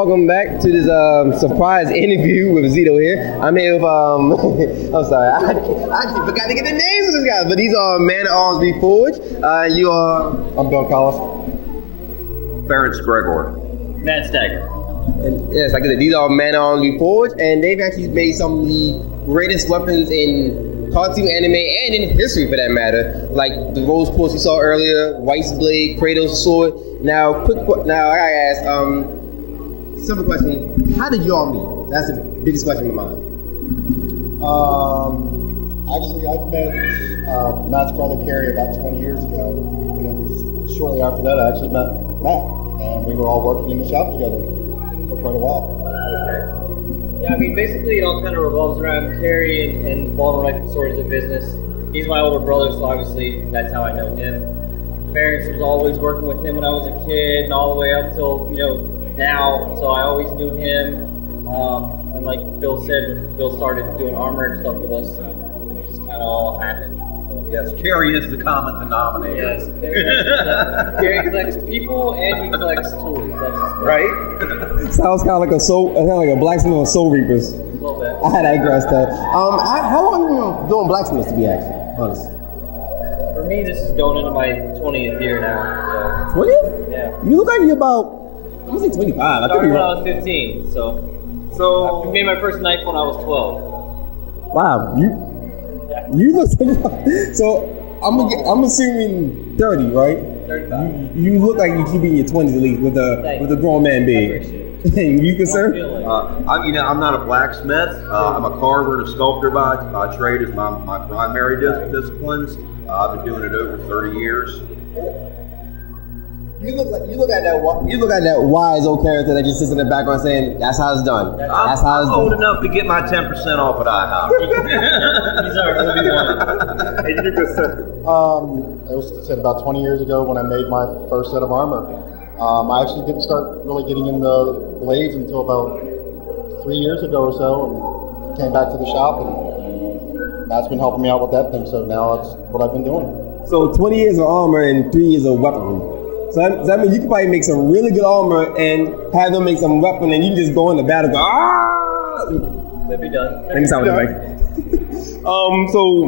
welcome back to this surprise interview with Zedow here. I'm here with, I'm sorry, I forgot to get the names of these guys, but these are Man at Arms Reforged. You are... I'm Bill Collis. Ference Gregor. Matt Stagger. And yes, like I said, these are Man at Arms Reforged, and they've actually made some of the greatest weapons in cartoon, anime, and in history for that matter. Like the Rose Quartz we saw earlier, White's Blade, Kratos' sword. Now, I gotta ask, simple question, how did y'all meet? That's the biggest question in my mind. Actually, I met Matt's brother Kerry about 20 years ago. And it was shortly after that I actually met Matt. And we were all working in the shop together for quite a while. Yeah, I mean, basically it all kind of revolves around Kerry and Baldwin Rifle Sword as a business. He's my older brother, so obviously that's how I know him. Ference was always working with him when I was a kid and all the way up till, now, so I always knew him. And like Bill said, when Bill started doing armor and stuff with us, it just kind of all happened. Yes, Kerry is the common denominator. Yes, Kerry collects people and he collects tools. That's his thing. Right? Sounds kind of like a blacksmith on Soul Reapers. A little bit. I had that grass stuff. How long have you been doing blacksmiths, to be actually honest? For me, this is going into my 20th year now. 20th? Yeah. You look like you're about, I was like 25. I started when I was 15, so I made my first knife when I was 12. Wow, you look so I'm assuming 30, right? 35. You look like you should be in your 20s at least with a grown man beard. You can, sir? I'm not a blacksmith. I'm a carver and a sculptor by trade is my primary disciplines. I've been doing it over 30 years. You look at that wise old character that just sits in the background saying, "That's how it's done." That's how it's done. I'm old enough to get my 10% off at IHOP. These are Obi-Wan. 80%. It was said about 20 years ago when I made my first set of armor. I actually didn't start really getting into blades until about 3 years ago or so, and came back to the shop, and Matt's been helping me out with that thing. So now that's what I've been doing. So 20 years of armor and 3 years of weaponry. So that means you can probably make some really good armor and have them make some weapon, and you can just go into battle and go, ah! That'd be done. Let me sound like so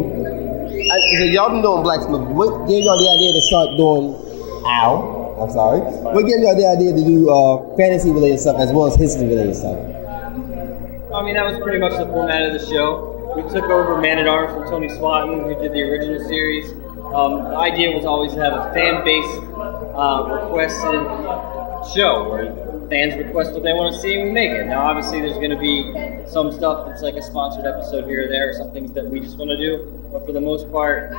y'all been doing blacksmith. What gave y'all the idea to start doing, I'm sorry. What gave y'all the idea to do fantasy related stuff as well as history related stuff? I mean, that was pretty much the format of the show. We took over Man at Arms from Tony Swatton, who did the original series. The idea was always to have a fan-based requested show where fans request what they want to see and we make it. Now, obviously, there's going to be some stuff that's like a sponsored episode here or there, or some things that we just want to do. But for the most part,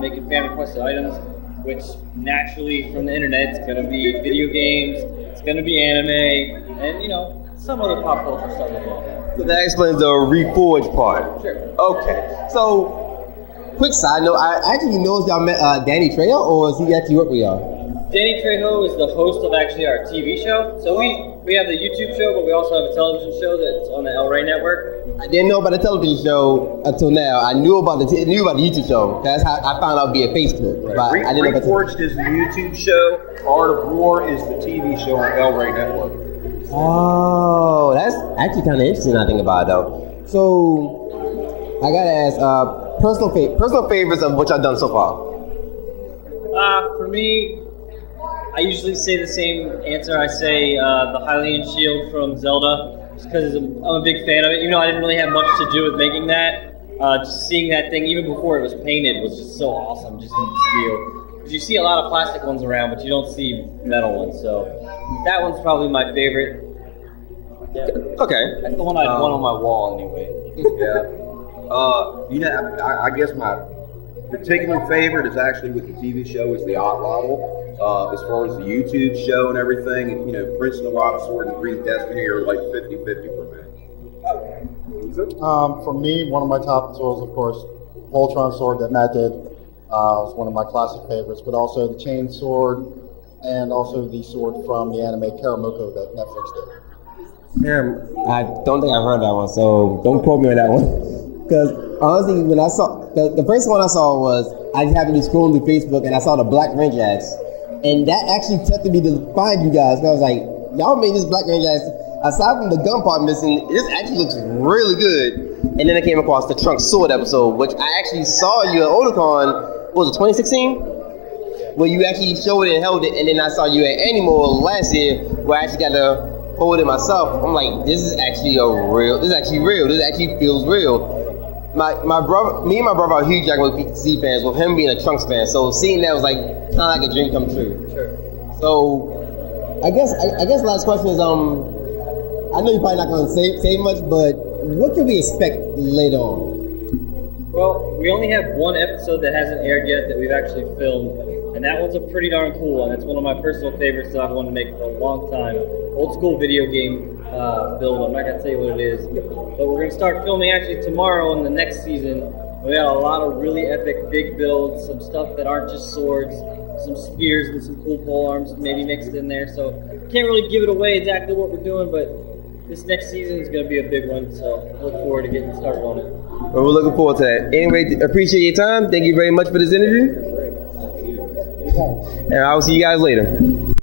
making fan-requested items, which naturally from the internet, it's going to be video games, it's going to be anime, and some other pop culture stuff as well. So that explains the reforged part. Sure. Okay. So. Quick side note, I actually noticed y'all met Danny Trejo, or is he actually work with y'all? Danny Trejo is the host of actually our TV show. So we have the YouTube show, but we also have a television show that's on the El Rey network. I didn't know about the television show until now. I knew about the YouTube show. That's how I found out via Facebook. Right. But I didn't know about Reforged is the YouTube show. Art of War is the TV show on El Rey network. Oh, that's actually kind of interesting. I think about it though. So I gotta ask. Personal favorites of what y'all done so far? For me, I usually say the same answer. I say the Hylian shield from Zelda, just because I'm a big fan of it. I didn't really have much to do with making that. Just seeing that thing, even before it was painted, was just so awesome, just in steel. Because you see a lot of plastic ones around, but you don't see metal ones. So that one's probably my favorite. Yeah. Okay. That's the one I'd want on my wall anyway. Yeah. I guess my particular favorite is actually with the TV show is the Art Model. As far as the YouTube show and everything, and Prince and the Wild Sword and Green Destiny are like 50-50 for me. For me, one of my top swords, of course, Voltron sword that Matt did was one of my classic favorites, but also the chain sword and also the sword from the anime Karamoko that Netflix did. I don't think I've heard that one, so don't quote me on that one. Because honestly, when I saw the first one I saw was I just happened to be scrolling through Facebook and I saw the Black Ranger axe, and that actually tempted me to find you guys. And I was like, y'all made this Black Ranger axe aside from the gun part missing, this actually looks really good. And then I came across the Trunk Sword episode, which I actually saw you at Otakon, what was it, 2016? Where you actually showed it and held it, and then I saw you at Animal last year, where I actually got to hold it myself. I'm like, this is actually real. This actually feels real. My brother, me and my brother are huge Dragon Ball Z fans, with him being a Trunks fan. So seeing that was like kind of like a dream come true. Sure. So I guess last question is I know you're probably not going to say much, but what can we expect later on? Well, we only have one episode that hasn't aired yet that we've actually filmed, and that one's a pretty darn cool one. It's one of my personal favorites that I've wanted to make for a long time. Old school video game build. I'm not going to tell you what it is, but we're going to start filming actually tomorrow in the next season. We got a lot of really epic big builds, some stuff that aren't just swords, some spears and some cool pole arms maybe mixed in there. So can't really give it away exactly what we're doing, but this next season is going to be a big one, so look forward to getting started on it. Well, we're looking forward to that. Anyway, appreciate your time. Thank you very much for this interview. And I will see you guys later.